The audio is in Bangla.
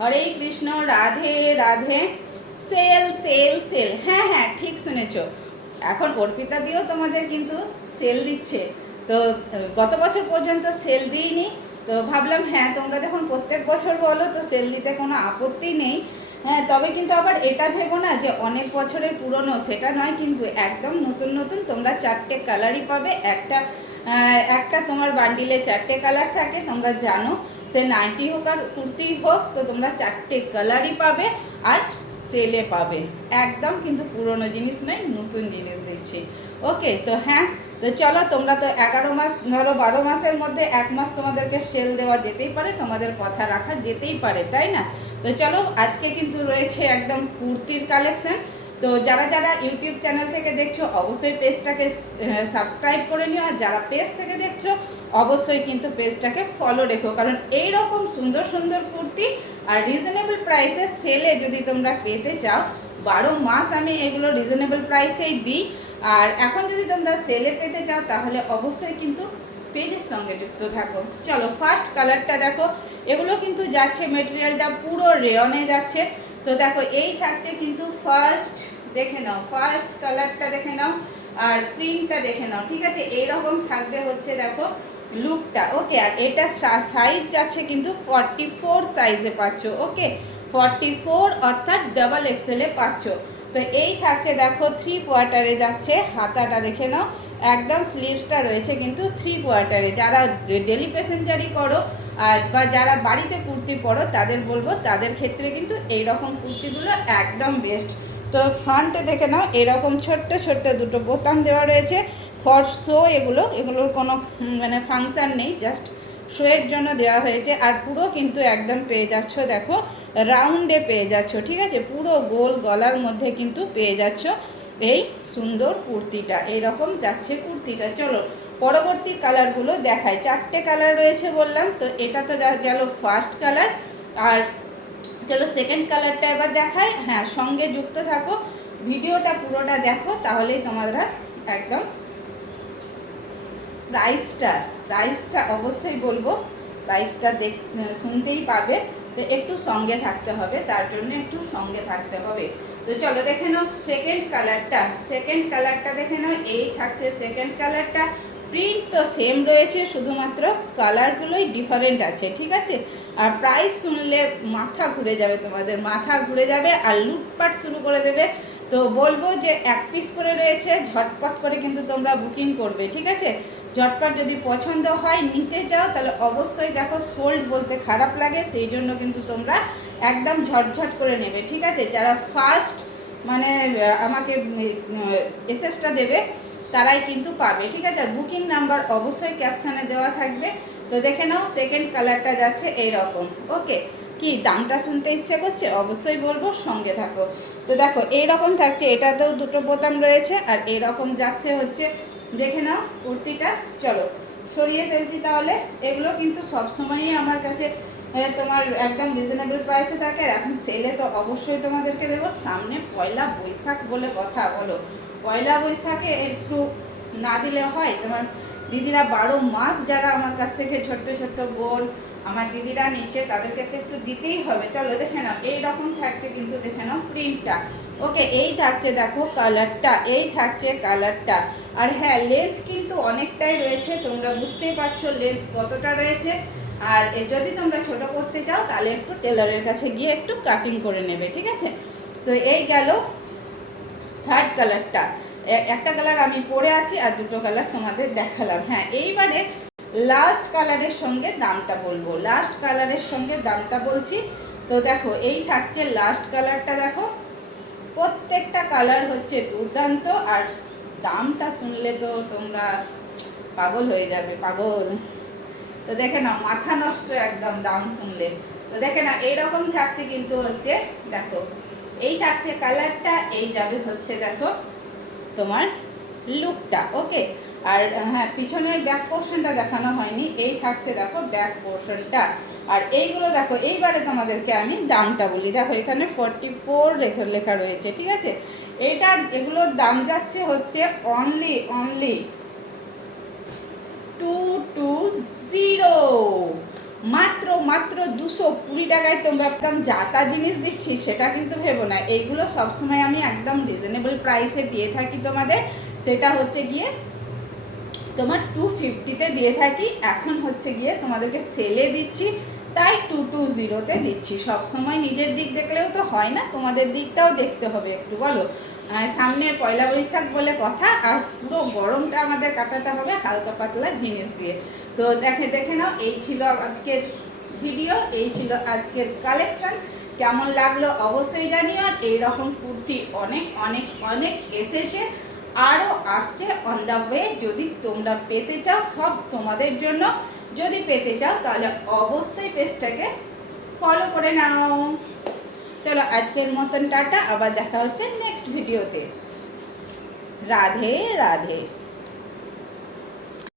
হরে Krishna, Radhe Radhe. Sell sell sell, হ্যাঁ হ্যাঁ ঠিক শুনেছো। এখন অর্পিতা দিয়েও তোমাদের কিন্তু সেল দিচ্ছে। তো গত বছর পর্যন্ত সেল দিইনি, তো ভাবলাম হ্যাঁ তোমরা যখন প্রত্যেক বছর বলো তো সেল দিতে কোনো আপত্তি নেই। হ্যাঁ, তবে কিন্তু আবার এটা ভেবো না যে অনেক বছরের পুরনো, সেটা নয় কিন্তু, একদম নতুন নতুন। তোমরা 4টে কালারই পাবে। একটা তোমার বান্ডিলে 4টে কালার থাকে, তোমরা জানো। সে নাইটি হোক আর কুর্তি হোক, তো তোমরা 4টে কালারই পাবে আর সেলে পাবে। একদম কিন্তু পুরনো জিনিস নয়, নতুন জিনিস দিচ্ছি। ওকে, তো হ্যাঁ, তো চলো, তোমরা তো 11 মাস, ধরো 12 মাসের মধ্যে 1 মাস তোমাদেরকে সেল দেওয়া যেতেই পারে, তোমাদের কথা রাখা যেতেই পারে, তাই না? তো চলো, আজকে কিন্তু রয়েছে একদম কুর্তির কালেকশন। তো যারা যারা ইউটিউব চ্যানেল থেকে দেখছো অবশ্যই পেজটাকে সাবস্ক্রাইব করে নিও, আর যারা পেজ থেকে দেখছো অবশ্যই কিন্তু পেজটাকে ফলো রেখো, কারণ এই রকম সুন্দর সুন্দর কুর্তি আর রিজনেবল প্রাইসে সেলে যদি তোমরা পেতে চাও, 12 মাস আমি এগুলো রিজনেবল প্রাইসেই দিই। আর এখন যদি তোমরা সেলে পেতে চাও তাহলে অবশ্যই কিন্তু পেজের সঙ্গে যুক্ত থাকো। চলো, ফার্স্ট কালারটা দেখো। এগুলো কিন্তু যাচ্ছে, মেটেরিয়ালটা পুরো রেয়নে যাচ্ছে। তো দেখো, এই থাকছে কিন্তু ফার্স্ট, দেখে নাও ফার্স্ট কালারটা, দেখে নাও আর প্রিন্টটা দেখে নাও, ঠিক আছে? এইরকম থাকবে হচ্ছে দেখো লুকটা। ওকে, আর এটা সাইজ যাচ্ছে কিন্তু 44 সাইজে পাচ্ছ। ওকে, 44 অর্থাৎ ডাবল এক্সেলে পাচ্ছ। তো এই থাকছে দেখো 3 কোয়ার্টারে যাচ্ছে। হাতাটা দেখে নাও, একদম স্লিভসটা রয়েছে কিন্তু 3 কোয়ার্টারে। যারা ডেলি প্যাসেঞ্জারি করো আর বা যারা বাড়িতে কুর্তি পরো তাদের বলবো, তাদের ক্ষেত্রে কিন্তু এই রকম কুর্তিগুলো একদম বেস্ট। তো ফ্রন্টে দেখে নাও, এরকম ছোট্ট ছোট্ট দুটো বোতাম দেওয়া রয়েছে ফর শো। এগুলোর কোনো মানে ফাংশান নেই, জাস্ট শোয়ের জন্য দেওয়া হয়েছে। আর পুরো কিন্তু একদম পেয়ে যাচ্ছ দেখো রাউন্ডে পেয়ে যাচ্ছ, ঠিক আছে? পুরো গোল গলার মধ্যে কিন্তু পেয়ে যাচ্ছ এই সুন্দর কুর্তিটা। এইরকম যাচ্ছে কুর্তিটা। চলো পরবর্তী কালারগুলো দেখায়। 4টে কালার রয়েছে বললাম, তো এটা তো গেল ফার্স্ট কালার। আর চলো সেকেন্ড কালারটা এবার দেখাই। হ্যাঁ, সঙ্গে যুক্ত থাকো, ভিডিওটা পুরোটা দেখো, তাহলেই তোমরা একদম প্রাইসটা অবশ্যই বলবো, প্রাইসটা শুনতেই পাবে। তো একটু সঙ্গে থাকতে হবে, তার জন্য একটু সঙ্গে থাকতে হবে। তো চলো দেখে নাও সেকেন্ড কালারটা দেখে নাও। এই থাকছে সেকেন্ড কালারটা। প্রিন্ট তো সেম রয়েছে, শুধুমাত্র কালারগুলোই ডিফারেন্ট আছে, ঠিক আছে? আর প্রাইস শুনলে মাথা ঘুরে যাবে, তোমাদের মাথা ঘুরে যাবে আর লুটপাট শুরু করে দেবে। তো বলবো যে 1 পিস করে রয়েছে, ঝটপট করে কিন্তু তোমরা বুকিং করবে, ঠিক আছে? ঝটপট যদি পছন্দ হয় নিতে চাও তাহলে অবশ্যই দেখো, সোল্ড বলতে খারাপ লাগে, সেই জন্য কিন্তু তোমরা একদম ঝটঝট করে নেবে, ঠিক আছে? যারা ফার্স্ট মানে আমাকে এসএসটা দেবে তারাই কিন্তু পাবে, ঠিক আছে? আর বুকিং নাম্বার অবশ্যই ক্যাপশানে দেওয়া থাকবে। তো দেখে নাও সেকেন্ড কালারটা যাচ্ছে এইরকম। ওকে, কি দামটা শুনতে ইচ্ছে করছে? অবশ্যই বলবো, সঙ্গে থাকো। তো দেখো এইরকম থাকছে, এটাতেও দুটো বোতাম রয়েছে, আর এইরকম যাচ্ছে হচ্ছে, দেখে নাও কুর্তিটা। চলো সরিয়ে ফেলছি তাহলে। এগুলো কিন্তু সবসময়ই আমার কাছে তোমার একদম রিজনেবল প্রাইসে থাকে। আর এখন সেলে তো অবশ্যই তোমাদেরকে দেবো। সামনে পয়লা বৈশাখ বলে কথা, বলো পয়লা বৈশাখে একটু না দিলে হয়? তোমার দিদিরা 12 মাস যারা আমার কাছ থেকে ছোট্ট ছোট্ট বোন আমার দিদিরা নিচ্ছে, তাদেরকে তো একটু দিতেই হবে। চলো দেখে নাও, এইরকম থাকছে কিন্তু, দেখে নাও প্রিন্টটা। ওকে, এই থাকছে দেখো কালারটা, এই থাকছে কালারটা। আর হ্যাঁ, লেন্থ কিন্তু অনেকটাই রয়েছে, তোমরা বুঝতেই পারছো লেন্থ কতটা রয়েছে। আর যদি তোমরা ছোট করতে চাও তাহলে একটু টেলারের কাছে গিয়ে একটু কাটিং করে নেবে, ঠিক আছে? তো এই গেল থার্ড কালারটা। একটা কালার আমি পরে আছি আর দুটো কালার তোমাদের দেখালাম। হ্যাঁ, এইবারে লাস্ট কালারের সঙ্গে দামটা বলবো, লাস্ট কালারের সঙ্গে দামটা বলছি। তো দেখো এই থাকছে লাস্ট কালারটা। দেখো প্রত্যেকটা কালার হচ্ছে দুর্দান্ত, আর দামটা শুনলে তো তোমরা পাগল হয়ে যাবে, পাগল। তো দেখে না, মাথা নষ্ট একদম দাম শুনলে। তো দেখে না, এইরকম থাকছে কিন্তু হচ্ছে দেখো, এই থাকছে কালারটা, এই যাবে হচ্ছে দেখো তোমার লুকটা। ওকে, আর হ্যাঁ, পিছনের ব্যাক পোর্শনটা দেখানো হয়নি, এই থাকছে দেখো ব্যাক পোর্শনটা। আর এইগুলো দেখো, এইবারে তোমাদেরকে আমি দামটা বলি। দেখো এখানে 44 লেখা রয়েছে, ঠিক আছে? এগুলোর দাম যাচ্ছে হচ্ছে অনলি 220। মাত্র মাত্র 220 টাকায় তোমরা একদম যাতা জিনিস দিচ্ছি সেটা কিন্তু ভেবো না। এইগুলো সবসময় আমি একদম রিজনেবল প্রাইসে দিয়ে থাকি তোমাদের। সেটা হচ্ছে গিয়ে তোমার 250-তে দিয়ে থাকি, এখন হচ্ছে গিয়ে তোমাদেরকে সেলে দিচ্ছি, তাই 220-তে দিচ্ছি। সবসময় নিজের দিক দেখলেও তো হয় না, তোমাদের দিকটাও দেখতে হবে একটু, বলো। সামনে পয়লা বৈশাখ বলে কথা, আর পুরো গরমটা আমাদের কাটাতে হবে হালকা পাতলা জিনিস দিয়ে। তো দেখে নাও, এই ছিল আজকের ভিডিও, এই ছিল আজকের কালেকশন। কেমন লাগলো অবশ্যই জানিও। আর এইরকম কুর্তি অনেক অনেক অনেক এসেছে, আরও আসছে অন দ্য ওয়ে। যদি তোমরা পেতে চাও, সব তোমাদের জন্য। যদি পেতে চাও তাহলে অবশ্যই পেজটাকে ফলো করে নাও। চলো আজকের মতন টাটা, আবার দেখা হচ্ছে নেক্সট ভিডিওতে। রাধে রাধে।